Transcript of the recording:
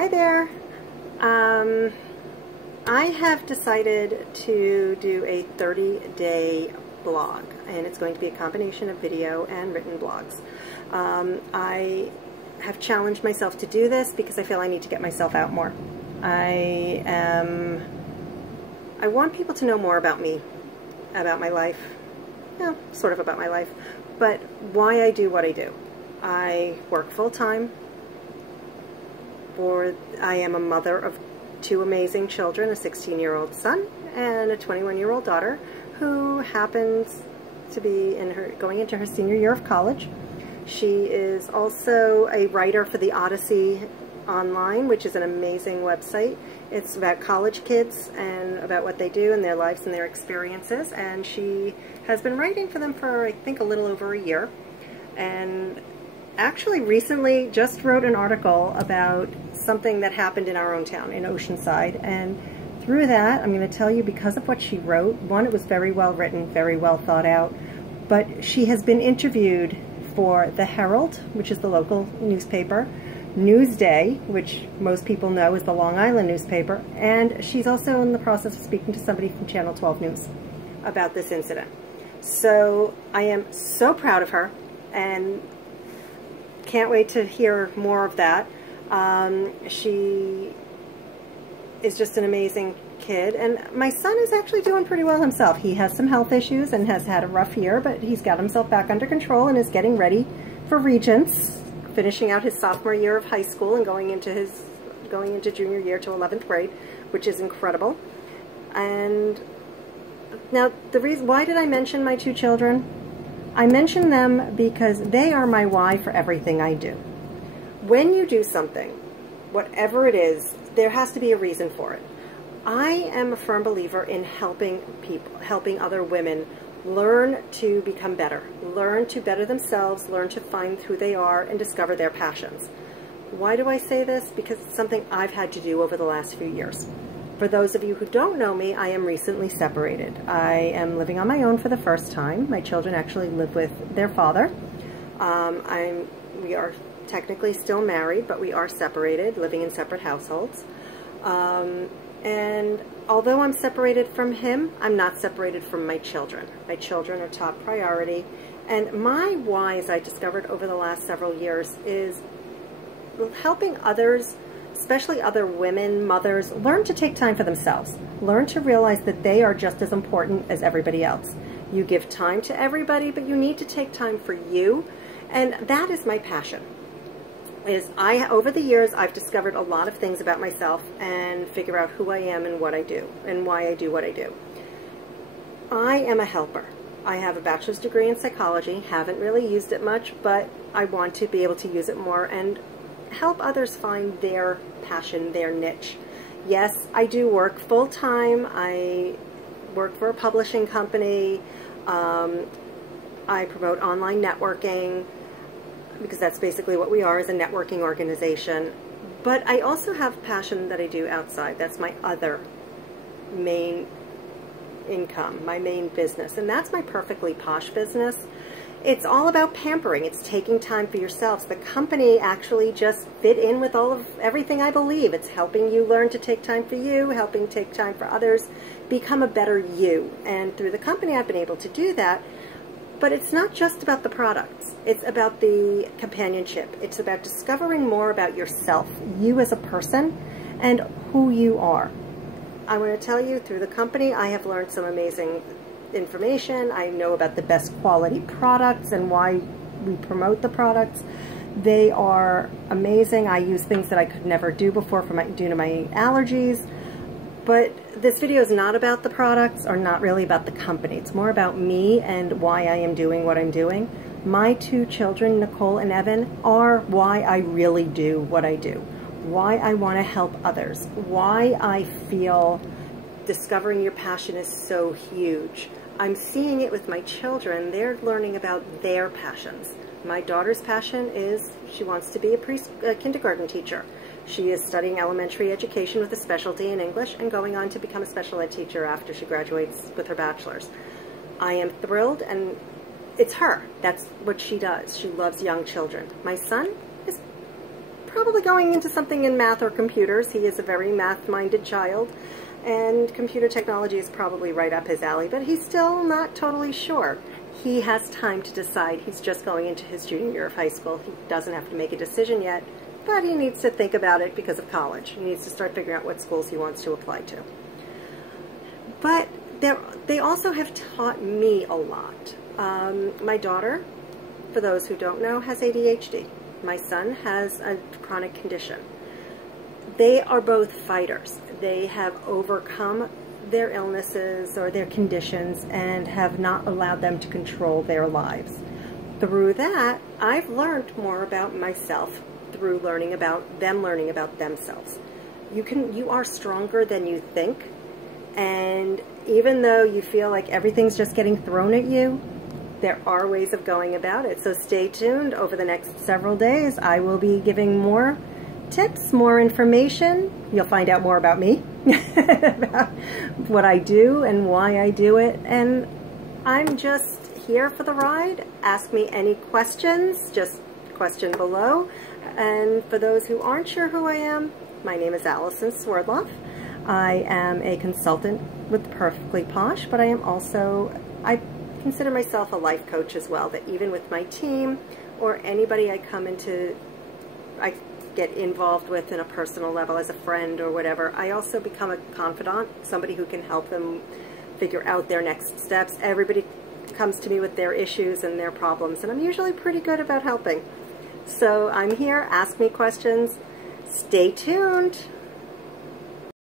Hi there. I have decided to do a 30-day blog, and it's going to be a combination of video and written blogs. I have challenged myself to do this because I feel I need to get myself out more. I want people to know more about me, about my life, sort of about my life, but why I do what I do. I work full-time. I am a mother of two amazing children, a 16-year-old son and a 21-year-old daughter who happens to be going into her senior year of college. She is also a writer for the Odyssey Online, which is an amazing website. It's about college kids and about what they do in their lives and their experiences, and she has been writing for them for, I think, a little over a year. And actually recently just wrote an article about something that happened in our own town in Oceanside, and through that I'm going to tell you, because of what she wrote, one, it was very well written, very well thought out, but she has been interviewed for the Herald, which is the local newspaper, Newsday, which most people know is the Long Island newspaper, and she's also in the process of speaking to somebody from Channel 12 News about this incident. So I am so proud of her and can't wait to hear more of that. She is just an amazing kid, and my son is actually doing pretty well himself. He has some health issues and has had a rough year, but he's got himself back under control and is getting ready for Regents, finishing out his sophomore year of high school and going into junior year to 11th grade, which is incredible. And now the reason why did I mention my two children? I mention them because they are my why for everything I do. When you do something, whatever it is, there has to be a reason for it. I am a firm believer in helping people, helping other women learn to become better, learn to better themselves, learn to find who they are, and discover their passions. Why do I say this? Because it's something I've had to do over the last few years. For those of you who don't know me, I am recently separated. I am living on my own for the first time. My children actually live with their father. We are technically still married, but we are separated, living in separate households. And although I'm separated from him, I'm not separated from my children. My children are top priority. And my whys I discovered over the last several years is helping others, especially other women, mothers, learn to take time for themselves. Learn to realize that they are just as important as everybody else. You give time to everybody, but you need to take time for you. And that is my passion. Over the years, I've discovered a lot of things about myself and figure out who I am and what I do and why I do what I do. I am a helper. I have a bachelor's degree in psychology, haven't really used it much, but I want to be able to use it more and help others find their passion, their niche. Yes, I do work full-time. I work for a publishing company. I promote online networking, because that's basically what we are, as a networking organization. But I also have passion that I do outside. That's my other main income, my main business, and that's my Perfectly Posh business. It's all about pampering. It's taking time for yourselves. The company actually just fit in with everything I believe. It's helping you learn to take time for you, helping take time for others, become a better you. And through the company, I've been able to do that. But it's not just about the products. It's about the companionship. It's about discovering more about yourself, you as a person, and who you are. I want to tell you, through the company, I have learned some amazing information. I know about the best quality products and why we promote the products. They are amazing. I use things that I could never do before due to my allergies. But this video is not about the products, or not really about the company. It's more about me and why I am doing what I'm doing. My two children, Nicole and Evan, are why I really do what I do. Why I want to help others. Why I feel discovering your passion is so huge. I'm seeing it with my children. They're learning about their passions. My daughter's passion is she wants to be a kindergarten teacher. She is studying elementary education with a specialty in English and going on to become a special ed teacher after she graduates with her bachelor's. I am thrilled, and it's her. That's what she does. She loves young children. My son is probably going into something in math or computers. He is a very math-minded child, and computer technology is probably right up his alley, but he's still not totally sure. He has time to decide. He's just going into his junior year of high school. He doesn't have to make a decision yet, but he needs to think about it because of college. He needs to start figuring out what schools he wants to apply to. But they also have taught me a lot. My daughter, for those who don't know, has ADHD. My son has a chronic condition. They are both fighters. They have overcome their illnesses or their conditions and have not allowed them to control their lives. Through that, I've learned more about myself through learning about them learning about themselves. You are stronger than you think, and even though you feel like everything's just getting thrown at you, there are ways of going about it. So stay tuned. Over the next several days, I will be giving more tips, more information. You'll find out more about me, about what I do and why I do it. And I'm just here for the ride. Ask me any questions, just question below. And for those who aren't sure who I am, my name is Allison Swerdloff. I am a consultant with Perfectly Posh, but I am also, I consider myself a life coach as well, that even with my team or anybody I get involved with in a personal level as a friend or whatever, I also become a confidant, somebody who can help them figure out their next steps. Everybody comes to me with their issues and their problems, and I'm usually pretty good about helping. So I'm here. Ask me questions. Stay tuned.